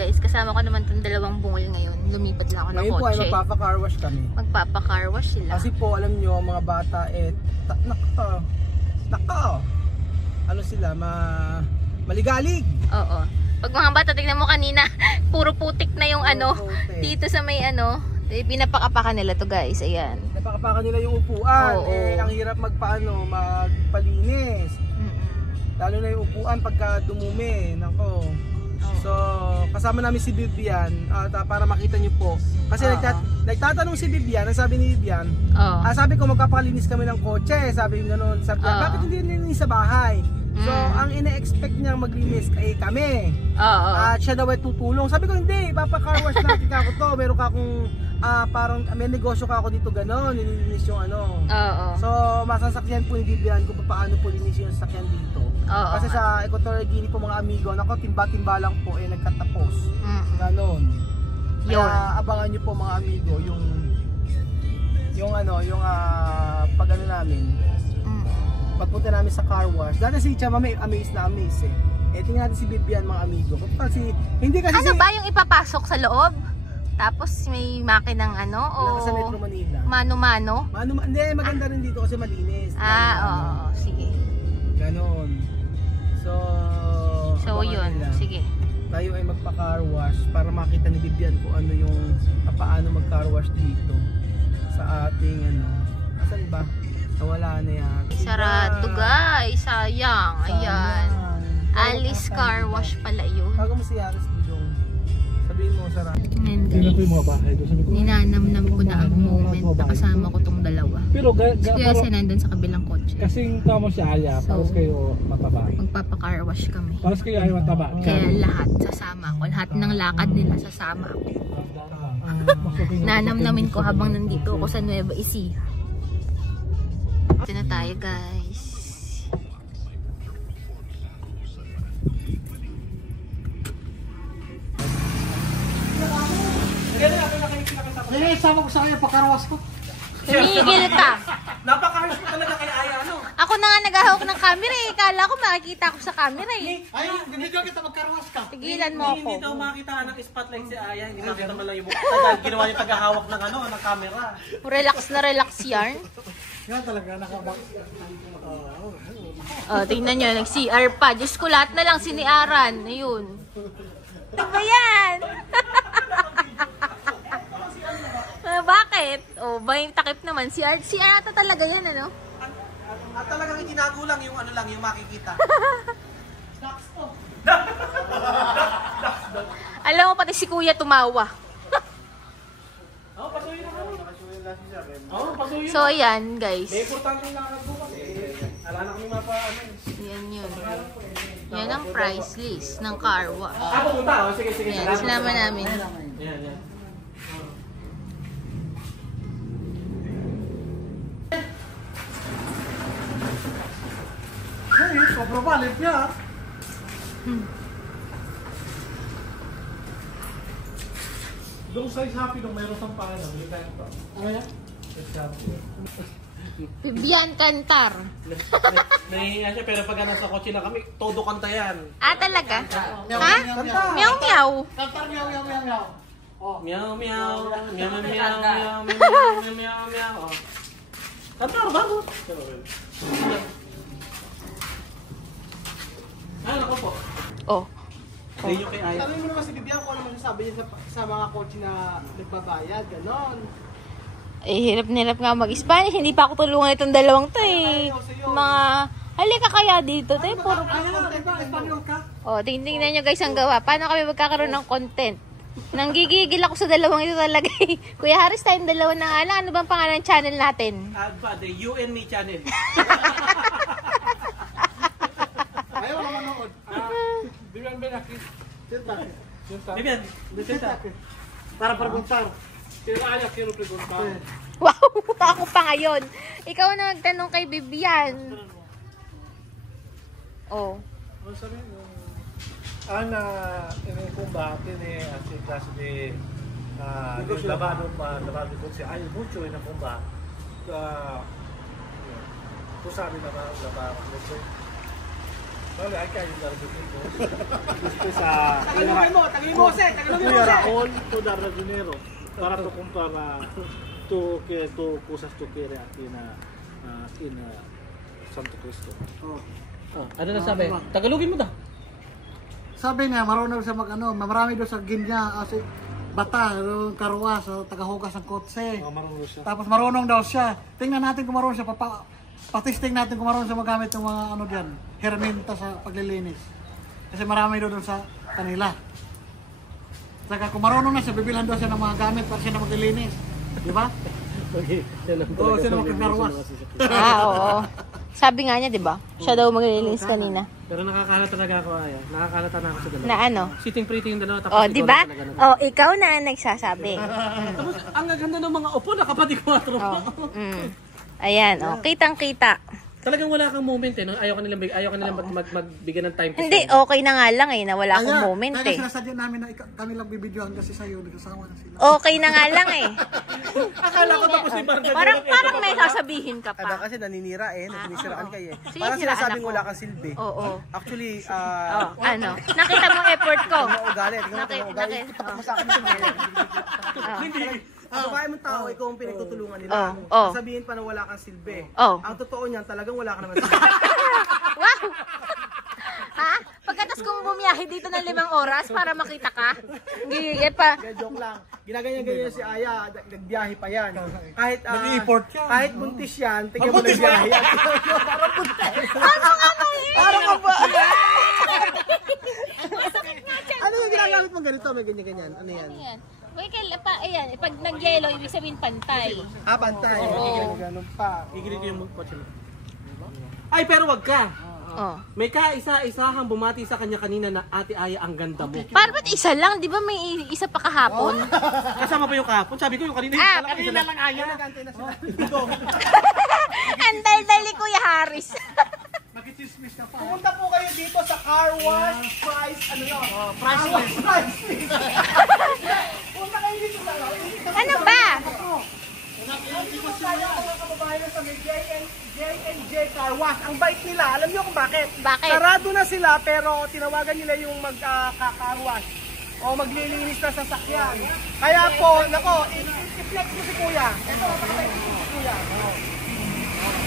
guys. Kasama ko naman itong dalawang bungol ngayon. Lumipat lang ako ng Ngayon kotse. po ay magpapa-car wash kami. Magpapa-car wash sila. Kasi po alam nyo, mga bata nako. Ano sila, maligalig. Oo. Pag mga bata, tignan mo kanina, puro putik na yung putik. dito sa may pinapakapakan nila to guys. Ayan. Napakapakan nila yung upuan. Oo. Ang hirap magpalinis. Lalo na yung upuan pagka dumumi. Nako. So, kasama namin si Vivian para makita nyo po. Kasi nagtatanong si Vivian, ang sabi ni Vivian, sabi ko magpapalinis kami ng kotse. Sabi ko gano'n. Sabi niya, bakit hindi nilinis sa bahay? So, ang ine-expect niyang maglinis ay kami. At siya daw ay tutulong. Sabi ko, hindi, papa-car wash natin ako to. Meron ka akong, parang may negosyo ka ako dito gano'n, nililinis yung So, masasakyan po ni Vivian kung paano po linis yung sasakyan dito. Kasi sa Equatorial Guinea po mga amigo, nako, timba-timba lang po nagkatapos. Gano'n. Kaya abangan nyo po mga amigo, yung pag-ano namin. Pagpunta namin sa car wash. Dati si Chama may amaze na amaze tingnan natin si Vivian mga amigo. Kasi hindi kasi ba yung ipapasok sa loob? Tapos may makinang o sa Metro Manila. Mano-mano? Hindi, maganda rin dito kasi malinis. Sige. Ganon. So yun. Sige. Tayo ay magpa-car wash para makita ni Vivian kung ano yung paano mag-car wash dito sa ating asan ba? Nawala na yan. Sarado guys, sayang. Ayan. Alice Car Wash pala yun. Bago mo si Alice Dudong. Sabihin mo, sarado. Ninanamnam ko na ang moment na kasama ko tong dalawa. Pero kasi nandun sa kabilang kotse. Kasing kamo si Aya, paros kayo mataba. Magpapa-car wash kami. Paros kayo ay mataba. Kaya lahat sasama ko. Lahat ng lakad nila sasama ko. Nanamnamin ko habang nandito ako sa Nueva Ecija. Ito na tayo guys. Sama ko sa kanya pagkarawas ko. Tumigil ka. Napaka-harsh mo talaga kay Aya, Ako na nga naghahawak ng camera Kala ko makikita ko sa camera Ay, binigyan kita magkarawas ka. Tigilan mo ako. Hindi daw makita ng spotlight si Aya. Hindi makita mo lang yung mukha. Dahil ginawa niya tagahawak ng ng camera. Relax na relax yarn. Yan talaga, nakabak. Tingnan nyo, nag-CR pa. Diyos ko, lahat na lang siniaran. Ayun. Ano ba yan? Bakit? Ba yung takip naman? CR ata talaga yan, At talagang itinago lang yung yung makikita. Alam mo, pati si Kuya tumawa. So, ayan, guys. May importanteng lakad po kasi. Ala na kami Yan yun. Yan ang price list ng car wash. Pumunta. Sige. Yan, sinama namin. Yan. Sobrang balit niya. Doon sa Shopee nung mayroon sang pangalan, yung ganito. Ano yan? Sa Shopee. Vivian Cantar. Nahihiya siya pero pag nasa kotse na kami, todo kanta yan. Talaga? Ha? Kanta. Meow meow. Kantar meow. Meow meow. Kanta ba mo? Ako po. Hindi yung kay Aya. Tanungin mo naman si Vivian kung ano masasabi niya sa mga kotse na nagbabayad, ganon. Hirap nga mag-Spanish. Hindi pa ako tulungan itong dalawang to halika kaya dito. Puro Espanyol ka? tingnan nyo guys ang gawa. Paano kami magkakaroon ng content? Nanggigigil ako sa dalawang ito talaga Kuya Haris, tayong dalawa na nga lang. Ano bang pangalan ng channel natin? The You and Me channel. Ayaw na manood. Bibian Benakis. Bibian, Para preguntar. Sila Aya, quiero preguntar. Wow! Ako pa ngayon. Ikaw na nagtanong kay Vivian. Ano sabi mo? Ana, ini kumba, ini así clase de lavado ko si Aya mucho en la kumba. Tú sabes lavar mucho. Dali, ay kayo Dardanero. Gusto sa Tagalogin mo, Tagalogin mo, Raon to Dardanero. Para to kumpara to kusas to kere atina Santo Cristo. Ano na sabi? Tagalogin mo daw. Sabi niya, marunong siya marami doon sa Ginya, si Bata, Karwa, sa tagahugas ng kotse. Marunong siya. Tapos marunong daw siya. Tingnan natin kung marunong siya, patisting natin kung marunong siya magamit ng mga diyan, herminta sa paglilinis. Kasi marami doon sa kanila. Saka kung marunong na siya, bibilhan daw siya ng mga gamit para siya na maglilinis. Di ba? Oo, siya na magkakarwas. Oo. Sabi nga niya, di ba? Siya daw maglilinis kanina. Pero nakakahalata talaga ako, Aya. Nakakahalata na ako sa dalawa. Na ano? Sitting pretty yung dalawa. Tapos Oh, ikaw di ba? na talaga. Oh, ikaw na ang nagsasabi. Tapos, ang gaganda ng mga upo, nakapati 4 pa. Ayan, oh, kitang-kita. Talagang wala kang moment eh. No? Ayaw ka nilang magbigyan ng time to Hindi, spend. okay na nga lang eh, na wala akong moment Kaya eh. sinasadya namin na kami lang bibidyohan kasi sa'yo, nagsasawa na sila. Okay na nga lang eh. Akala ko tapos ni Marga. Parang may sasabihin ka Aba pa. kasi naninira sinisiraan kayo eh. Sige, Parang siraan sinasabing ako. wala kang silbi. Oo. Actually, Ano? Nakita mo effort ko. tingnan mo ugali. Tingnan mo ugali. Tapak mo sa akin yung Ang babae mong tao, ikaw ang pinagtutulungan nila. Sabihin pa na wala kang silbi. Ang totoo niyan, talagang wala ka naman silbi. Wow! Ha? Pagkatas kong bumiyahe dito ng 5 oras para makita ka? Gigigil pa. Joke lang. Ginaganyan-ganyan si Aya, nagbiyahe pa yan. Kahit Nag-i-import yan. kahit buntis yan, tingnan mo nagbiyahe yan. Parang buntis. Parang ka ba? Ano yung ginagamit mong ganito? May ganyan-ganyan. Ano yan? Ayan. Ayan, pag nag-yellow, ibig sabihin pantay. Pantay. Oo. Ganun pa. Gigilid ko yung kotse mo. Ay, pero wag ka. Oh. May kaisa-isahang bumati sa kanya kanina na Ate Aya ang ganda mo. Para ba't isa lang? Di ba may isa pa kahapon? Kasama pa yung kahapon. Sabi ko yung kanina. Kanina lang Aya. Nagantay na sila. Ang dal-dal ni Kuya Haris. Pumunta po kayo dito sa Car Wash Price, ano yun? Price. Punta kayo dito sa Ano ba? Dito tayo mga kababayan sa may J&J Car Wash. Ang bait nila, alam niyo kung bakit? Bakit? Sarado na sila pero tinawagan nila yung mag-car wash o maglilinis na sasakyan. Kaya po, nako, i-flex mo si Kuya. Ito, pakita mo si Kuya.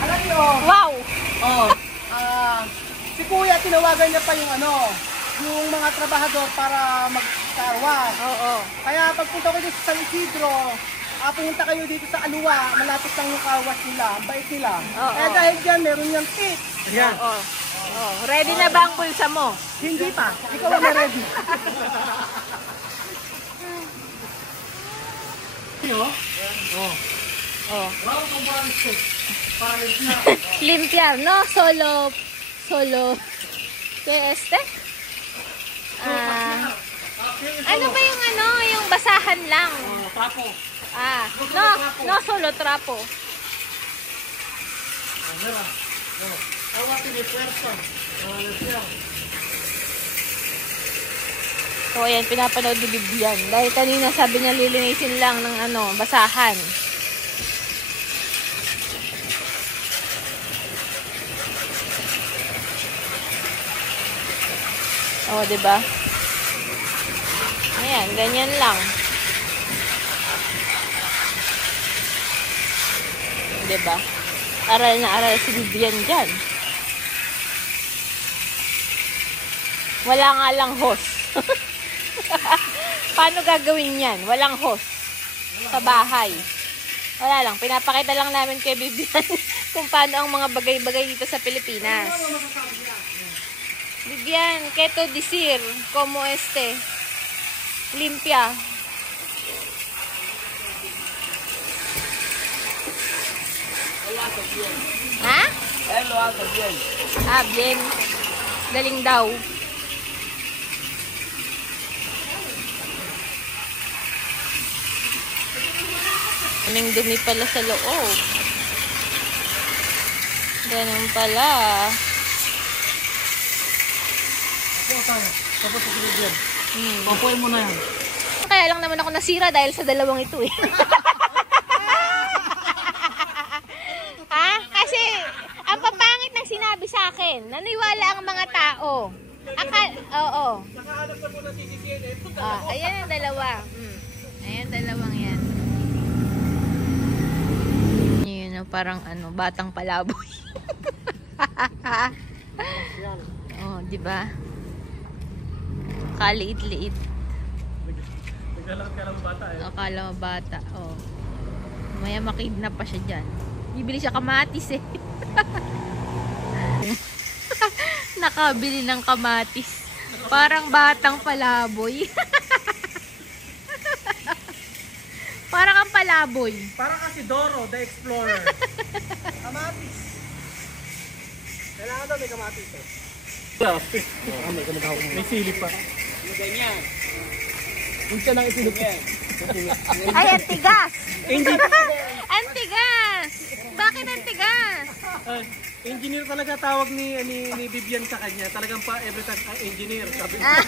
Alam niyo, Wow! si Kuya tinawagan niya pa yung yung mga trabahador para mag-car wash. Oo. Kaya pagpunta ko dito sa San Isidro, pumunta kayo dito sa Aluwa, malapit lang yung car wash nila, ang bait nila. Oo. Kaya dahil dyan, meron niyang tip. Yan. Oh. Oh. Ready na ba ang bulsa mo? Hindi pa, ikaw ang ready. Oh. Limpiar, no? Solo. ¿Qué este? Ano ba yung yung basahan lang? Trapo. No solo trapo. So ayan, pinapanood ni Bibian. Dahil kanina sabi niya lilinisin lang ng basahan. Oh, 'di ba? Ayan, ganyan lang. 'Di ba? Aral na aral si Bibian diyan. Wala nga lang hose. Paano gagawin 'yan? Walang hose sa bahay. Wala lang, pinapakita lang namin kay Bibian kung paano ang mga bagay-bagay dito sa Pilipinas. Bibian, keto decir, como limpia. Ha? Bien. Galing daw. Anong dumi pala sa loob. Ganun pala. Tapos sa Bibian. Papuin mo na yan. Kaya lang naman ako nasira dahil sa dalawang ito eh. Ha? Kasi ang papangit ng sinabi sa akin, naniwala ang mga tao oh. Oo. Nakahanap na po ng CCTV. Ito Ayan ang dalawa. Ayan, dalawang yan. Yun, oh, parang ano, batang palaboy. Oh, di ba? Kaliit-liit. naglalakad ka lang bata eh. Akala mo bata. Oh. Maya makidnap pa siya dyan. Bibili siya kamatis eh. Nakabili ng kamatis. Parang batang palaboy. Parang ang palaboy. Parang kasi Doro, the Explorer. Kamatis. Kailangan daw may kamatis eh. May silip pa. Kung siya nang isinip niya. Ay, ang tigas! Ang tigas! Bakit ang tigas? Engineer talaga tawag ni Vivian sa kanya. Talagang pa every time engineer. Sabi niya.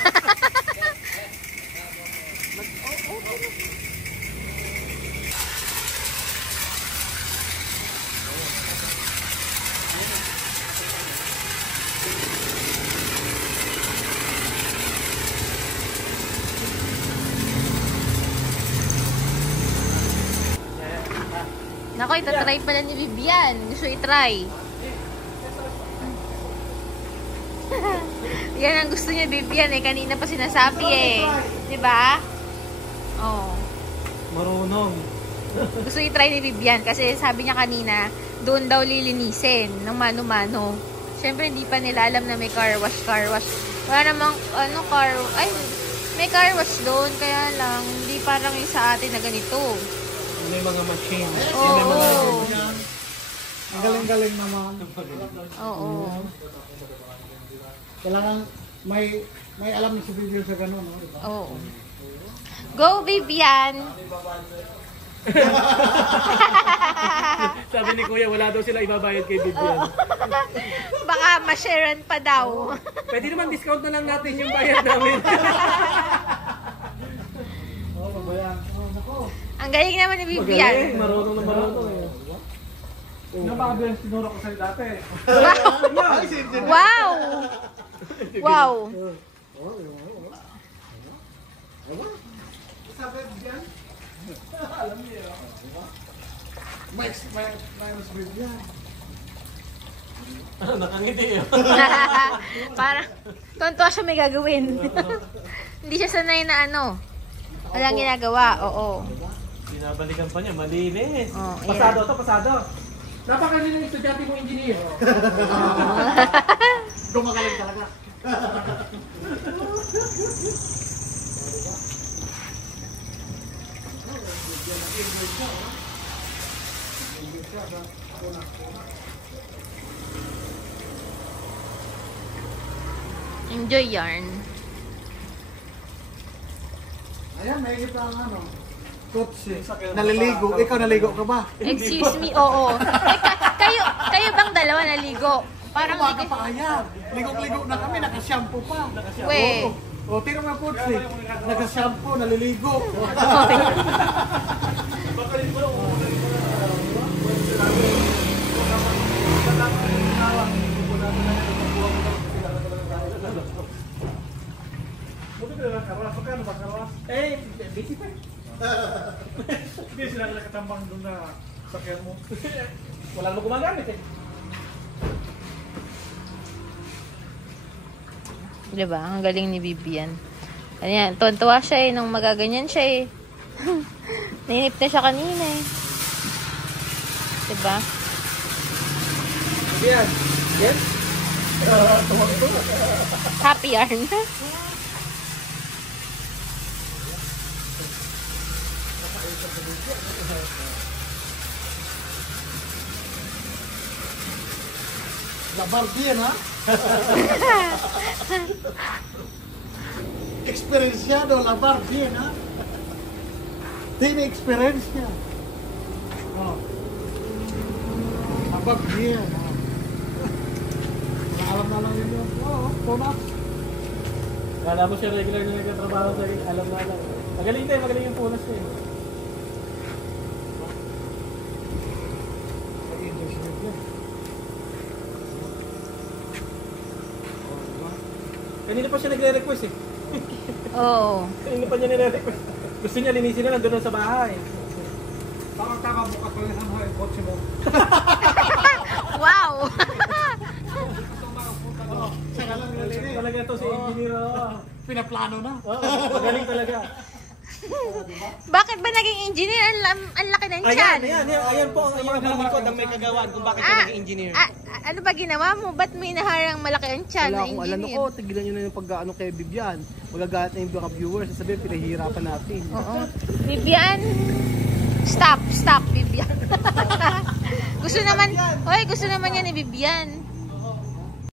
Nako, ito try pala ni Vivian. Gusto i-try. Yan ang gusto niya, Vivian eh. Kanina pa sinasabi eh. Diba? Oh. Marunong. Gusto i-try ni Vivian kasi sabi niya kanina, doon daw lilinisin ng mano-mano. Siyempre, hindi pa nila alam na may car wash. Wala namang, may car wash doon. Kaya lang, hindi parang yung sa atin na ganito. May mga machine. Oo. Ang galing-galing naman. Oo. Kailangan may alam si video sa ganun, no? Diba? Oo. Go, Vivian! Sabi ni Kuya, wala daw sila ibabayad kay Vivian. Baka ma-sharean pa daw. Pwede naman discount na lang natin yung bayad namin. Oo, mabayan. Oo, nako. Ang galing naman ni Vivian. Marunong na marunong eh. Nababi sinuro ko sa'yo dati. Wow! Wow! May mas video. Nakangiti eh. Parang, tonto siya may gagawin. Hindi siya sanay na ano. Walang ginagawa, oo. Binabalikan pa niya, malinis. Oh, ayan. Pasado to, pasado. Napakagaling ng estudyante mong engineer. Gumagaling talaga. Enjoy yarn. Ayan, may higit ang ano. Kotse. Naliligo. Ikaw naligo ka ba? Excuse me, oo. Kayo bang dalawa naligo? Parang Umaga pa kaya. Ligo-ligo na kami, naka-shampoo pa. We. O, tira mo yung kotse. Naka-shampoo, naliligo. Buti ka lang karas. Magkano ba karas? Eh, busy pa. Hindi sila nakatambang doon na sakyan mo. Wala namang gumagamit eh. Diba? Ang galing ni Vivian. Ayan, tuwan-tuwa siya eh nung magaganyan siya eh. Nainip na siya kanina eh. Diba? Yan. Yes? Happy yarn. Labar din, ha? Experiensyado, labar din, ha? Tini-experience niya. Oh. Labar din, ha? Alam na lang yun. Oo, tunak. Kala mo siya regular na nagkatrabaho sa akin, alam na lang. Magaling tayo, magaling yung punas niya eh. Kanina pa siya nagre-request eh. Oo. Kanina pa niya nire-request. Gusto niya linisin na nandun sa bahay. Tama bukas ko yung mga kotse mo. Wow! Saka lang nililinis. Talaga to si engineer. Pinaplano na. Magaling talaga. Bakit ba naging engineer? Ang laki ng tiyan. Ayan po ang mga lingkod ang may kagawaan kung bakit siya naging engineer. Ano ba ginawa mo? Ba't may naharang malaki ang tiyan na Wala akong alam engineer? ko, tigilan nyo na yung pag-ano kay Vivian. Magagalit na yung mga viewers, sasabihin, pinahihirapan natin. Oo. Vivian, stop, Vivian. gusto naman yan ni Vivian.